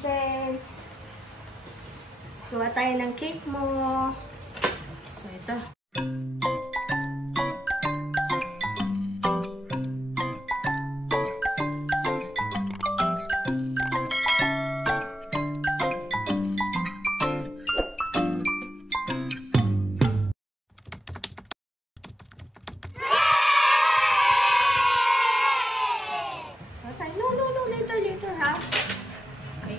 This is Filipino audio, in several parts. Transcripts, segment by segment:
Then, gawa tayo ng cake mo. So, ito. No, later, ha? Okay.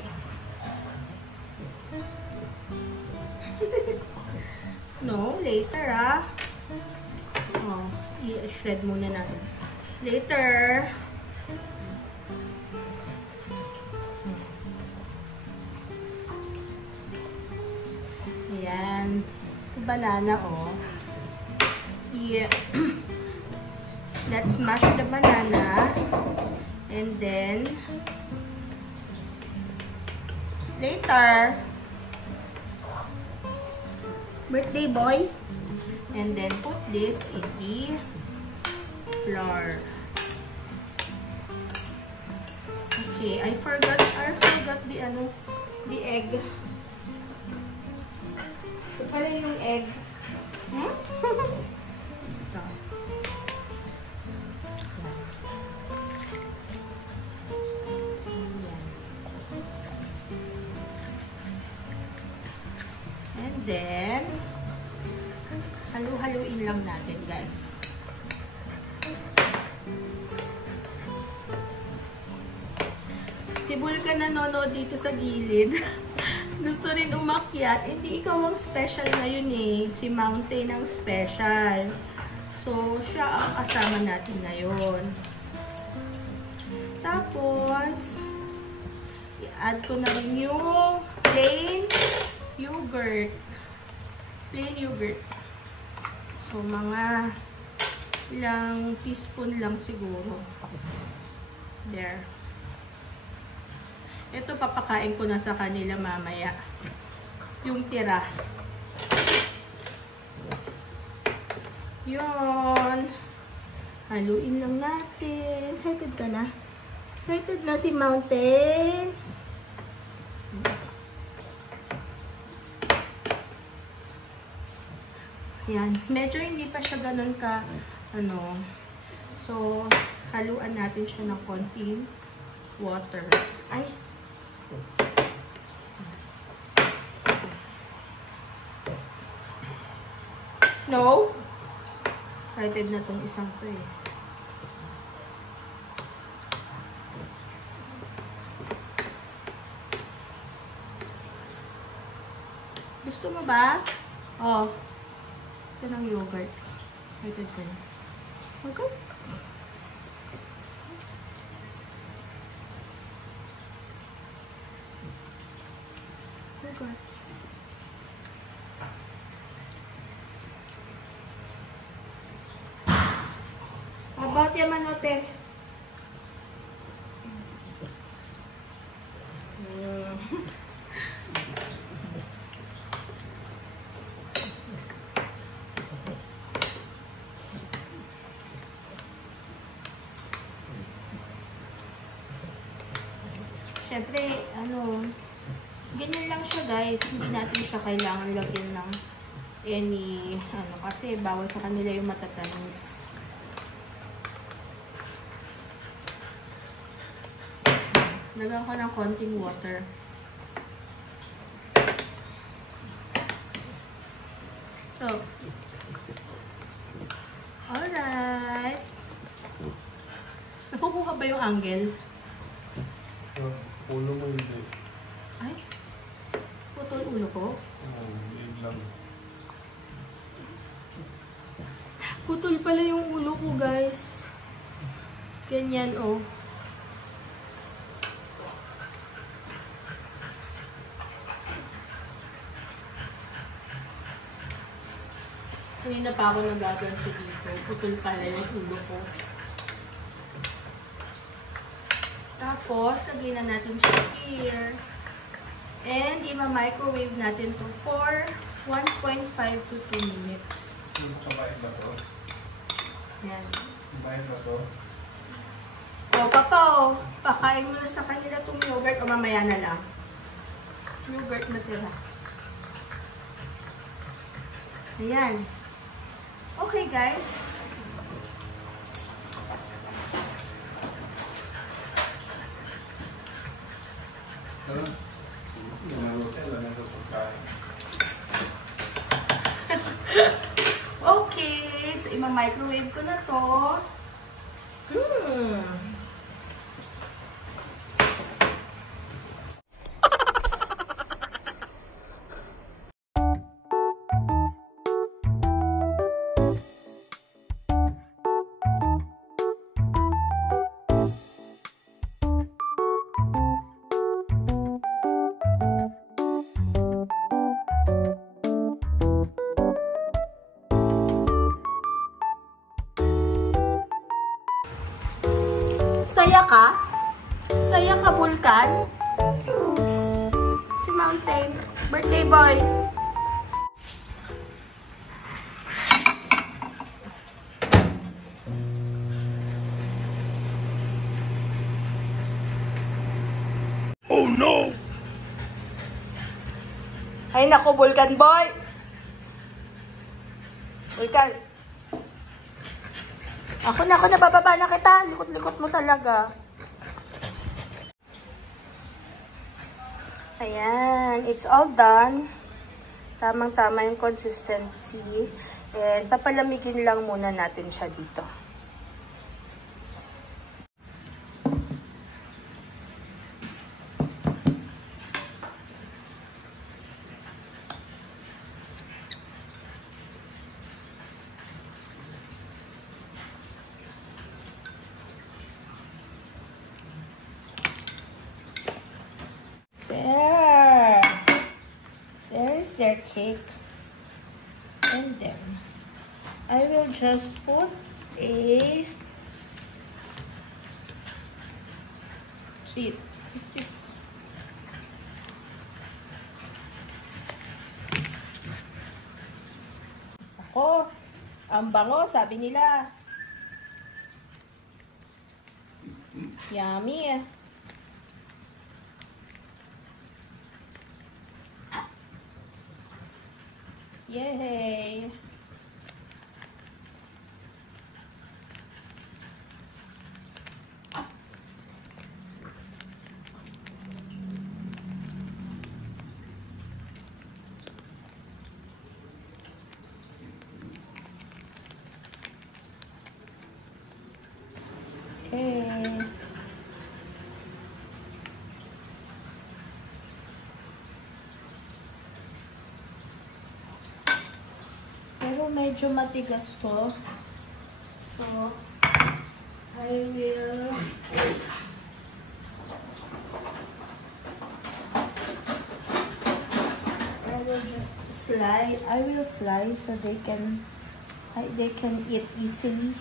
No, later, ha? Oh, i-shred muna natin. Later. Ayan. Banana, oh. Yeah. Let's mash the banana. And then, later, birthday boy. And then put this in the flour. Okay, I forgot the egg. Ito pala yung egg. Ito. And then, halu-haluin lang natin, guys. Si Bulka nanonood dito sa gilid. Gusto rin umakyat. Hindi ikaw ang special ngayon eh. Si Mountain ang special. So, siya ang kasama natin ngayon. Tapos, i-add ko na rin yung plain yogurt. Plain yogurt. So, mga ilang teaspoon lang siguro. There. Ito, papakain ko na sa kanila mamaya. Yung tira. Yun. Haluin lang natin. Excited ka na? Excited na si Mountain? Yan. Medyo hindi pa siya ganun ka, So, haluan natin siya ng konting water. Ay! No? Excited na tong isang to eh. Gusto mo ba? Oh. Ito ng yogurt. Excited ka na. Okay. Okay. About yung manote. Siyempre, ganyan lang siya guys. Hindi natin siya kailangan lagyan ng any, kasi bawal sa kanila yung matatamis. Lagyan ko ng konting water. So, alright. Nakukuha ba yung angle? Ulo mo hindi. Ay? Putol ulo ko? Yun lang. Putol pala yung ulo ko, guys. Ganyan, oh. Kanina pa ako nagagawin siya dito. Putol pala yung ulo ko. Tapos, lagyan na natin siya here. And, i-microwave natin to for 1.5 to 2 minutes. Kabain ba to? Yan. Kabain ba to? O, Papa, pakain mo na sa kanila itong yogurt o mamaya na lang. Yogurt na tira. Ayan. Okay, guys. Okay. So, ima-microwave ko na to. Saya ka? Saya ka, Vulcan? Si Mountain. Birthday boy. Oh no! Ay naku, Vulcan boy. Vulcan. Ako na, bababa na kita. Likot-likot mo talaga. Ayan, it's all done. Tamang-tama yung consistency. And papalamigin lang muna natin siya dito. There is their cake. And then I will just put a treat. What's this? Ako, ang bango, sabi nila. Yummy. Yay! Okay. Pero medyo matigas to. So, I will just slide. I will slice so they can eat easily.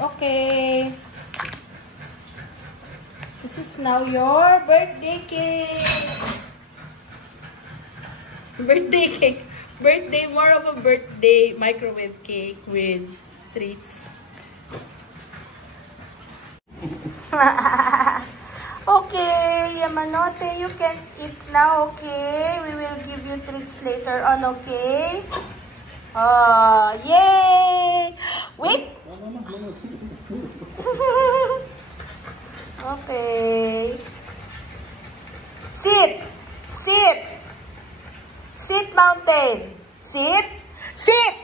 Okay. This is now your birthday cake. Birthday cake. Birthday, more of a birthday microwave cake with treats. Okay, Yamanote, you can eat now, okay? We will give you treats later on, okay? Oh, yay! Wait! Okay. Sit! Sit! Sit, Mountain! Sit! Sit!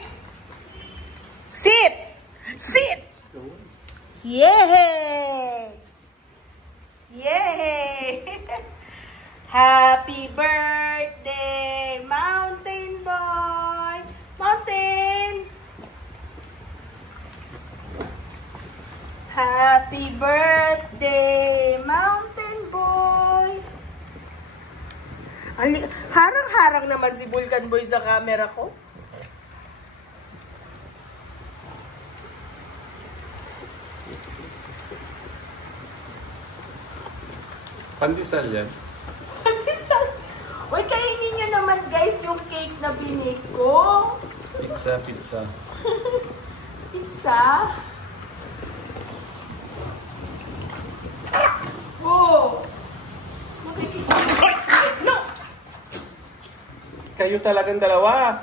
Sit! Sit! Yay! Yay! Happy birthday, Mountain Boy! Mountain! Happy birthday, Mountain Boy! Harang-harang naman si Vulcan Boy sa camera ko. Pandesal yan. Pandesal. Uy, kainin nyo naman guys yung cake na binig ko. Pizza. Isa. Oh! Makikita. No! Kayo talagang dalawa.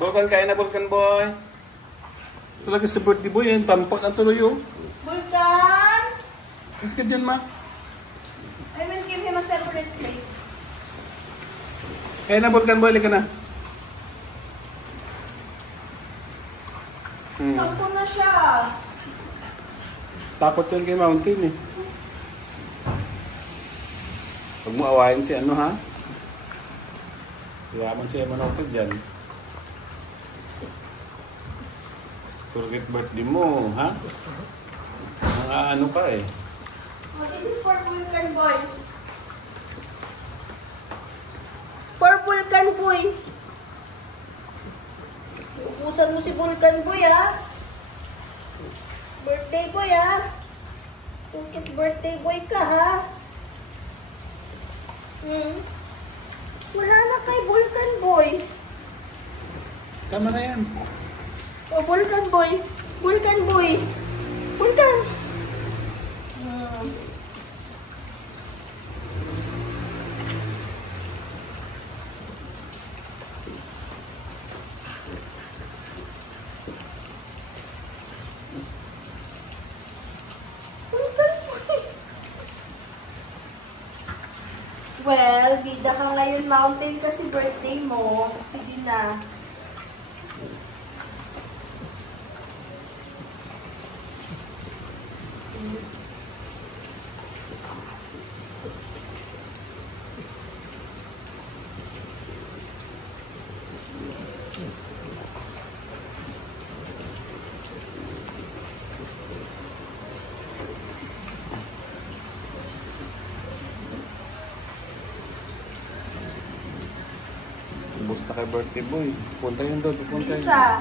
Vulcan, kain na Vulcan boy. Talaga si birthday boy, yung tampot ang tuloy yung. Vulcan! Mas ka dyan, ma. I will give him a separate plate. Kain na Vulcan boy, lika na. Tampo na siya. Takot yun kay Mountain eh. Huwag mo awayin si ano ha. Yaman siya manok ko dyan. Turgit birthday mo, ha? Mga ano ka eh. Oh, this is for Vulcan boy. For Vulcan boy. Ubusan mo si Vulcan boy, ha? Birthday boy, ha? Tukit birthday boy ka, ha? Wala na kay Vulcan boy. Tama na yan. Oh, Vulcan boy. Vulcan boy. Vulcan. Vulcan boy. Well, bida ka ngayon, Mountain, kasi birthday mo. Sige na. Ubus na kay birthday boy. Punta yun doon, punta yun. Isa.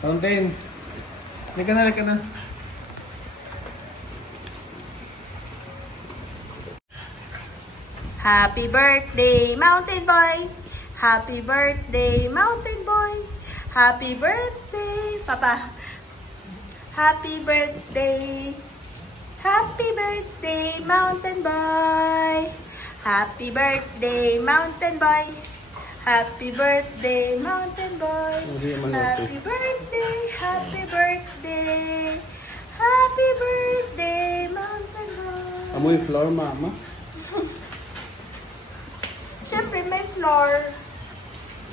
Mountain. Lika na, lika na. Happy birthday, Mountain Boy! Happy birthday, Mountain Boy! Happy birthday, Papa! Happy birthday! Happy birthday, Mountain Boy! Happy birthday, Mountain Boy! Happy birthday, Mountain Boy! Happy birthday, happy birthday! Happy birthday, Mountain Boy! Amoy floor, mama. Siyempre, may flour.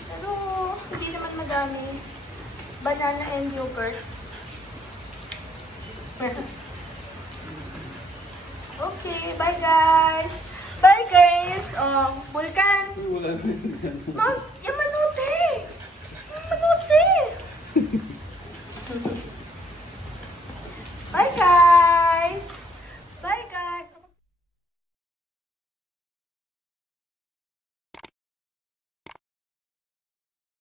Pero, hindi naman madami. Banana and yogurt. Okay, bye guys! Bye guys! Oh, Vulcan! Wala na. Yung